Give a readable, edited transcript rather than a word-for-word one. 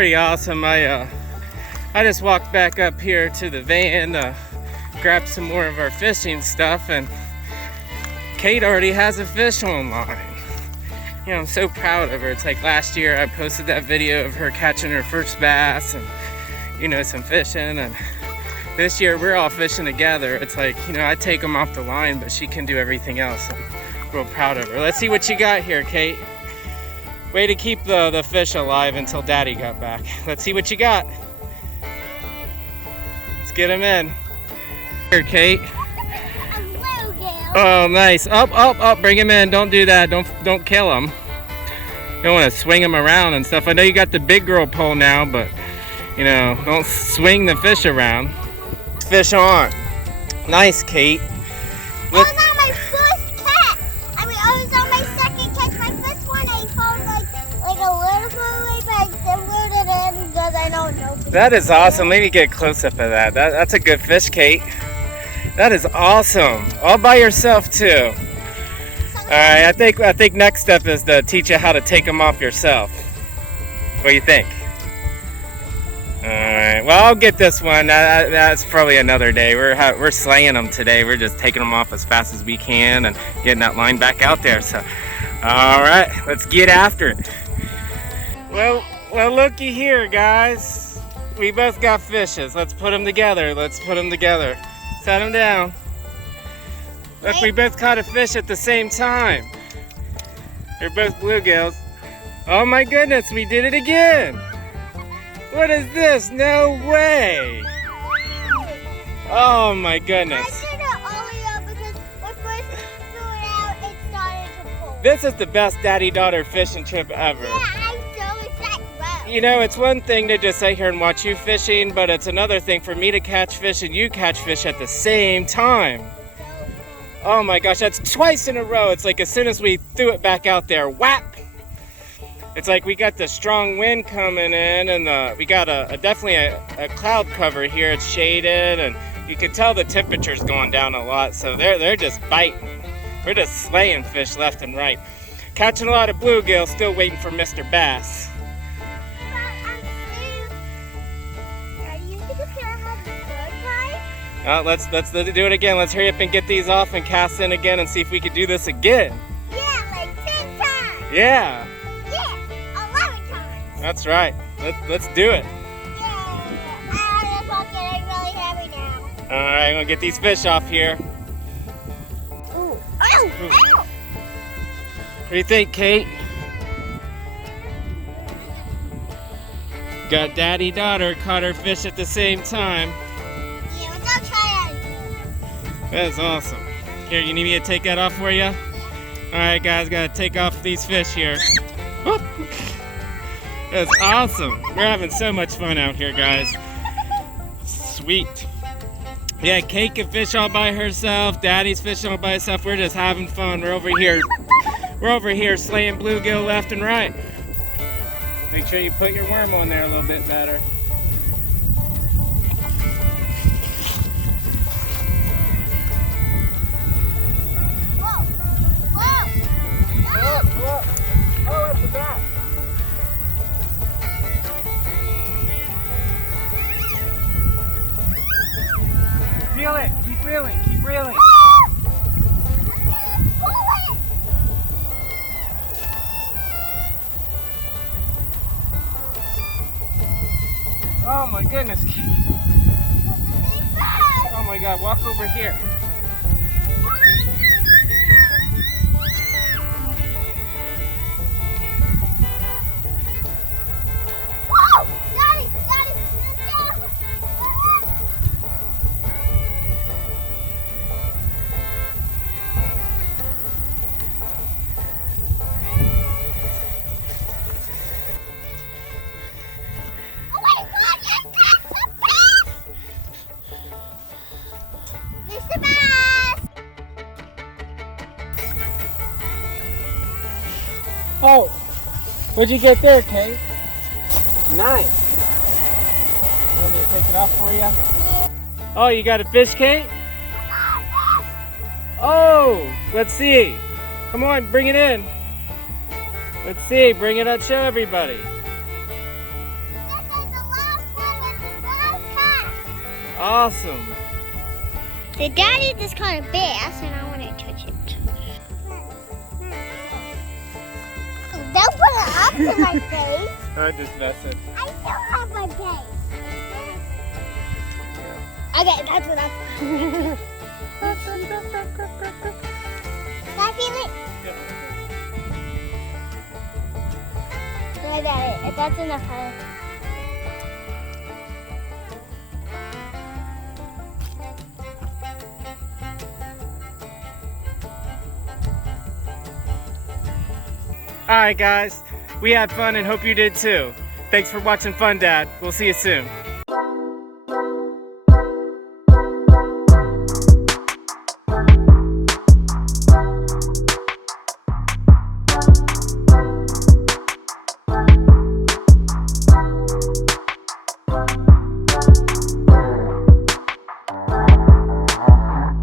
pretty awesome. I just walked back up here to the van to grab some more of our fishing stuff, and Kate already has a fish online. You know, I'm so proud of her. It's like last year I posted that video of her catching her first bass and, you know, some fishing, and this year we're all fishing together. It's like, you know, I take them off the line, but she can do everything else. I'm real proud of her. Let's see what you got here, Kate. Way to keep the fish alive until Daddy got back. Let's see what you got. Let's get him in. Here, Kate. Oh, nice. Up. Bring him in. Don't do that. Don't kill him. You don't want to swing him around and stuff. I know you got the big girl pole now, but, you know, don't swing the fish around. Fish on. Nice, Kate. Look. That was on my first catch. I mean, I was on my second catch. My first one, I found like a little fillet, but I diluted it in because I don't know. That is awesome. Let me get a close-up of that. That's a good fish, Kate. That is awesome. All by yourself, too. All right, I think next step is to teach you how to take them off yourself. What do you think? All right. Well, I'll get this one. That's probably another day. We're slaying them today. We're just taking them off as fast as we can and getting that line back out there. So, all right, let's get after it. Well, looky here, guys. We both got fishes. Let's put them together. Set them down. Look, we both caught a fish at the same time. They're both bluegills. Oh my goodness, we did it again. What is this? No way. Oh my goodness. I did it earlier because when first threw it out, it started to pull. This is the best daddy-daughter fishing trip ever. Yeah, I'm so excited. You know, it's one thing to just sit here and watch you fishing, but it's another thing for me to catch fish and you catch fish at the same time. Oh my gosh, that's twice in a row. It's like as soon as we threw it back out there, whap! It's like we got the strong wind coming in, and we got definitely a cloud cover here. It's shaded, and you can tell the temperature's going down a lot, so they're just biting. We're just slaying fish left and right. Catching a lot of bluegill, still waiting for Mr. Bass. Let's do it again. Let's hurry up and get these off and cast in again and see if we can do this again. Yeah, like 10 times. Yeah. Yeah, 11 times. That's right. Let's do it. Yeah. It's all getting really heavy now. All right, I'm gonna get these fish off here. Ooh. Ow! Ow! What do you think, Kate? Got daddy-daughter caught her fish at the same time. I'll try it. That's awesome. Here, you need me to take that off for you? Alright guys, gotta take off these fish here. Whoop. That's awesome. We're having so much fun out here, guys. Sweet. Yeah, Kate can fish all by herself. Daddy's fishing all by himself. We're just having fun. We're over here slaying bluegill left and right. Make sure you put your worm on there a little bit better. Reel it, keep reeling. Oh my goodness. Oh my God, walk over here. Oh, what'd you get there, Kate? Nice. You want me to take it off for you? Yeah. Oh, you got a fish, Kate? Oh, let's see. Come on, bring it in. Let's see, bring it up, show everybody. Awesome. The daddy just caught a bass and I want to touch it. Don't put it up to my face. I'm just messing. I still have my face. Okay, that's enough. Can I feel it? Yeah. I got it. That's enough. Alright guys, we had fun and hope you did too. Thanks for watching Fun Dad. We'll see you soon.